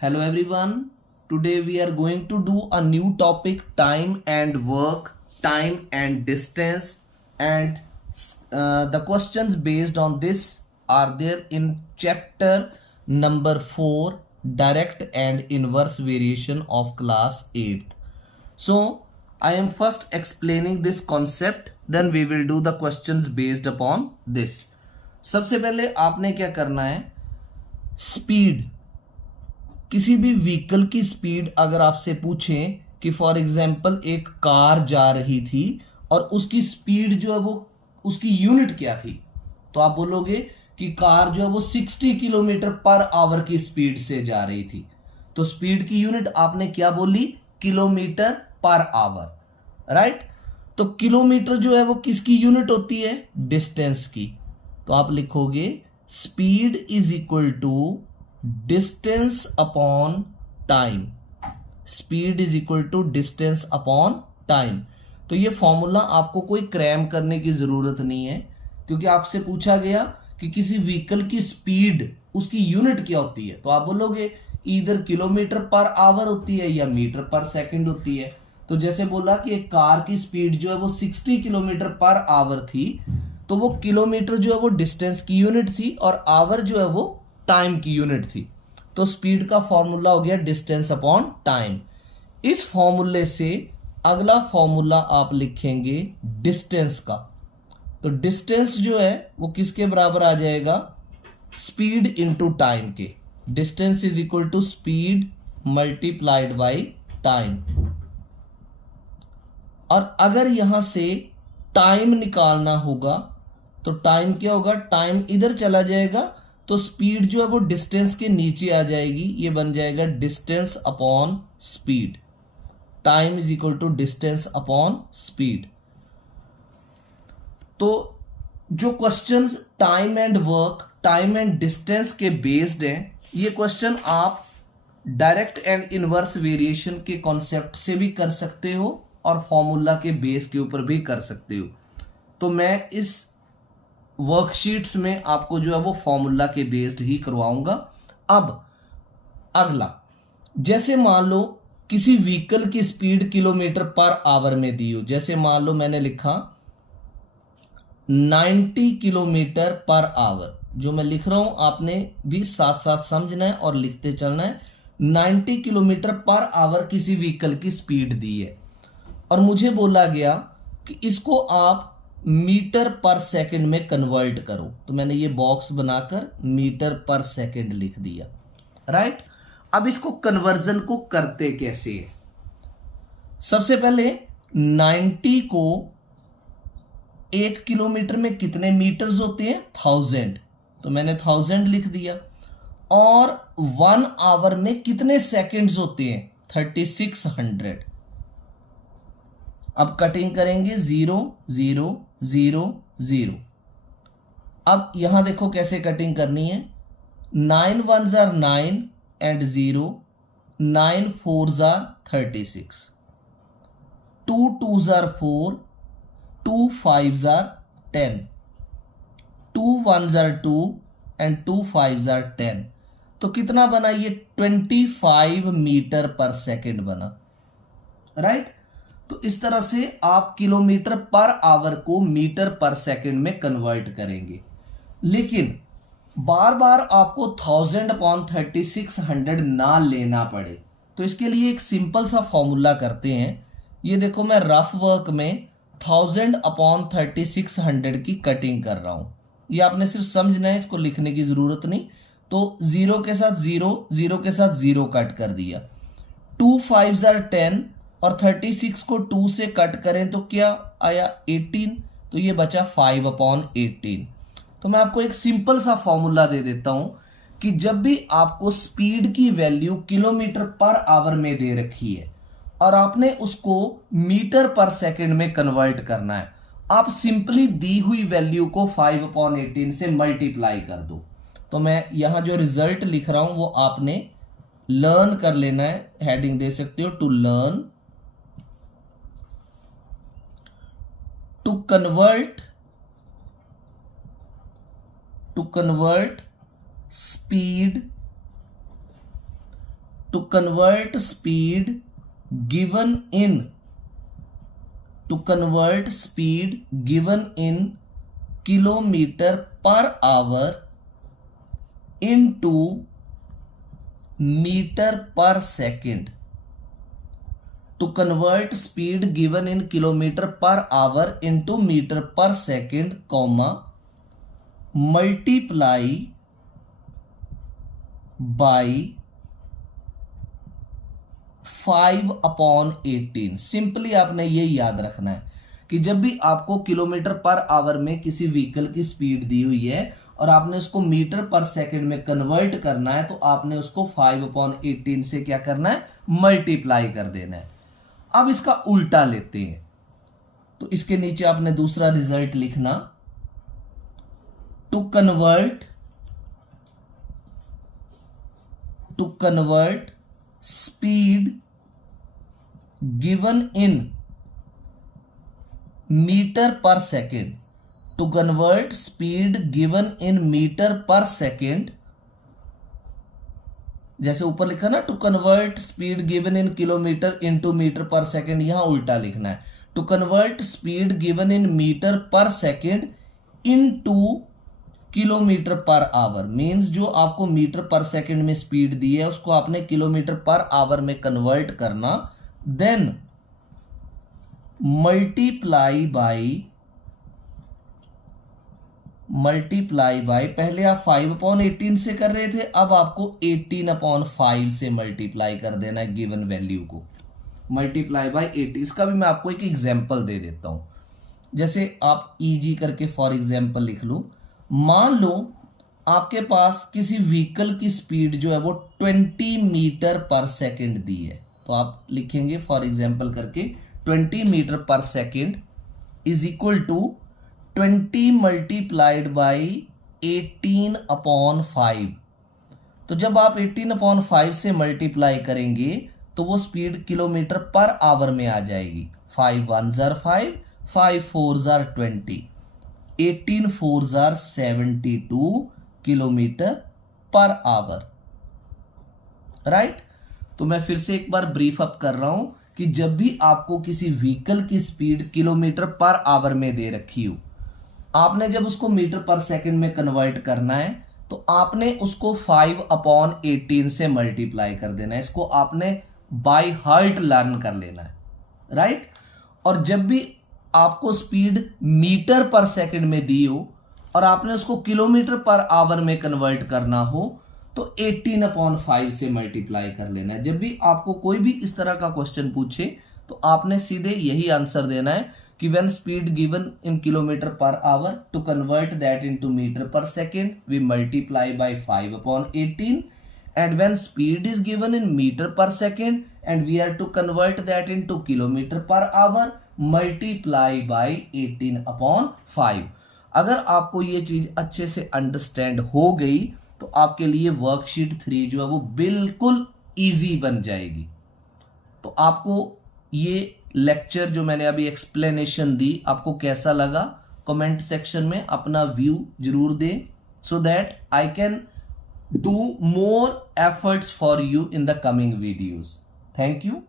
Hello everyone. Today we are going to do a new topic, time and work, time and distance, and the questions based on this are there in chapter number 4, direct and inverse variation of class 8th. So I am first explaining this concept, then we will do the questions based upon this. सबसे पहले आपने क्या करना है, speed, किसी भी vehicle की speed अगर आपसे पूछें कि फॉर एग्जांपल एक कार जा रही थी और उसकी स्पीड जो है वो उसकी यूनिट क्या थी, तो आप बोलोगे कि कार जो है वो 60 किलोमीटर पर आवर की स्पीड से जा रही थी। तो स्पीड की यूनिट आपने क्या बोली, किलोमीटर पर आवर, राइट। तो किलोमीटर जो है वो किसकी यूनिट होती है, डिस्टेंस की। तो आप लिखोगे speed is equal to distance upon time. Speed is equal to distance upon time. तो ये फॉर्मूला आपको कोई क्रैम करने की जरूरत नहीं है, क्योंकि आपसे पूछा गया कि किसी व्हीकल की स्पीड उसकी यूनिट क्या होती है, तो आप बोलोगे इधर किलोमीटर पर आवर होती है या मीटर पर सेकंड होती है। तो जैसे बोला कि एक कार की स्पीड जो है वो 60 किलोमीटर पर आवर थी, तो वो किलोमीटर जो है वो डिस्टेंस की यूनिट थी और आवर जो है वो टाइम की यूनिट थी। तो स्पीड का फॉर्मूला हो गया डिस्टेंस अपॉन टाइम। इस फॉर्मूले से अगला फॉर्मूला आप लिखेंगे डिस्टेंस का। तो डिस्टेंस जो है वो किसके बराबर आ जाएगा, स्पीड इनटू टाइम के। Distance is equal to speed multiplied by time. और अगर यहां से टाइम निकालना होगा तो टाइम क्या होगा, टाइम इधर चला जाएगा, तो स्पीड जो है वो डिस्टेंस के नीचे आ जाएगी, ये बन जाएगा distance upon speed. Time is equal to distance upon speed. तो जो questions time and work, time and distance के बेस्ड हैं, ये क्वेश्चन आप डायरेक्ट एंड इनवर्स वेरिएशन के कॉन्सेप्ट से भी कर सकते हो और फॉर्मूला के बेस के ऊपर भी कर सकते हो। तो मैं इस वर्कशीट्स में आपको जो है वो फॉर्मूला के बेस्ड ही करवाऊंगा। अब अगला, जैसे मान लो किसी व्हीकल की स्पीड किलोमीटर पर आवर में दी हो, जैसे मान लो मैंने लिखा 90 किलोमीटर पर आवर। जो मैं लिख रहा हूं आपने भी साथ साथ समझना है और लिखते चलना है। 90 किलोमीटर पर आवर किसी व्हीकल की स्पीड दी है और मुझे बोला गया कि इसको आप मीटर पर सेकंड में कन्वर्ट करो। तो मैंने ये बॉक्स बनाकर मीटर पर सेकंड लिख दिया, राइट। अब इसको कन्वर्जन को करते कैसे है, सबसे पहले 90 को 1 किलोमीटर में कितने मीटर्स होते हैं, 1000। तो मैंने 1000 लिख दिया। और 1 आवर में कितने सेकंड्स होते हैं, 3600। अब कटिंग करेंगे 0 0 0 0। अब यहां देखो कैसे कटिंग करनी है। 9 1s are 9 and 0, 9 4s are 36, 2 2s are 4, 2 5s are 10, 2 1s are 2 and 2 5s are 10। तो कितना बना ये, 25 मीटर पर सेकंड बना, राइट। तो इस तरह से आप किलोमीटर पर आवर को मीटर पर सेकंड में कन्वर्ट करेंगे। लेकिन बार बार आपको 1000 अपॉन 3600 ना लेना पड़े, तो इसके लिए एक सिंपल सा फॉर्मूला करते हैं। ये देखो मैं रफ वर्क में 1000 अपॉन 3600 की कटिंग कर रहा हूं। ये आपने सिर्फ समझना है, इसको लिखने की जरूरत नहीं। तो 0 के साथ 0, 0 के साथ 0 कट कर दिया। 2 5s are 10 और 36 को 2 से कट करें तो क्या आया, 18। तो ये बचा 5 अपॉन 18। तो मैं आपको एक सिंपल सा फॉर्मूला दे देता हूं कि जब भी आपको स्पीड की वैल्यू किलोमीटर पर आवर में दे रखी है और आपने उसको मीटर पर सेकंड में कन्वर्ट करना है, आप सिंपली दी हुई वैल्यू को 5 अपॉन 18 से मल्टीप्लाई कर दो। तो मैं यहां जो रिजल्ट लिख रहा हूं वो आपने लर्न कर लेना है, हेडिंग दे सकते हो, to learn to convert speed to convert speed given in kilometer per hour into meter per second. To convert speed given in kilometer per hour into meter per second, comma, multiply by 5/18। Simply आपने ये याद रखना है कि जब भी आपको kilometre per our में किसी व्हीकल की स्पीड दी हुई है और आपने उसको मीटर पर सेकंड में कन्वर्ट करना है, तो आपने उसको 5/18 से क्या करना है, मल्टीप्लाई कर देना है। अब इसका उल्टा लेते हैं, तो इसके नीचे आपने दूसरा रिजल्ट लिखना, to convert speed given in metre पर second, to convert speed given in metre पर सेकेंड, जैसे ऊपर लिखा ना, to convert speed given in kilometre into metre पर सेकेंड, यहां उल्टा लिखना है, to convert speed given in metre पर second into kilometre per hour. Means जो आपको मीटर पर सेकेंड में स्पीड दी है उसको आपने किलोमीटर पर आवर में कन्वर्ट करना, देन मल्टीप्लाई बाय पहले आप 5/18 से कर रहे थे, अब आपको 18/5 से मल्टीप्लाई कर देना है गिवन वैल्यू को, मल्टीप्लाई बाय 80। इसका भी मैं आपको एक एग्जांपल दे देता हूं, जैसे आप ईजी करके फॉर एग्जांपल लिख लो। मान लो आपके पास किसी व्हीकल की स्पीड जो है वो 20 मीटर पर सेकेंड दी है, तो आप लिखेंगे फॉर एग्जांपल करके 20 मीटर पर second is equal to 20 multiplied by 18/5। तो जब आप 18/5 से मल्टीप्लाई करेंगे तो वो स्पीड किलोमीटर पर आवर में आ जाएगी। 5 1s are 5, 5 4s are 20, 18 4s are 72 kilometre per our, right. तो मैं फिर से एक बार ब्रीफ अप कर रहा हूं कि जब भी आपको किसी व्हीकल की स्पीड किलोमीटर पर आवर में दे रखी हो, आपने जब उसको मीटर पर सेकंड में कन्वर्ट करना है तो आपने उसको 5/18 से मल्टीप्लाई कर देना है। इसको आपने बाय हार्ट लर्न कर लेना है, राइट। और जब भी आपको स्पीड मीटर पर सेकंड में दी हो और आपने उसको किलोमीटर पर आवर में कन्वर्ट करना हो तो 18/5 से मल्टीप्लाई कर लेना है। जब भी आपको कोई भी इस तरह का क्वेश्चन पूछे तो आपने सीधे यही आंसर देना है कि when speed given in kilometre per hour, to convert that into metre पर second we multiply by 5/18, and when speed is given in meter per second and we are to convert that into kilometer per hour, multiply by 18/5। अगर आपको ये चीज अच्छे से understand हो गई तो आपके लिए वर्कशीट 3 जो है वो बिल्कुल इजी बन जाएगी। तो आपको ये लेक्चर जो मैंने अभी एक्सप्लेनेशन दी आपको कैसा लगा, कमेंट सेक्शन में अपना व्यू जरूर दें, so that I can do more efforts for you in the coming videos. Thank you.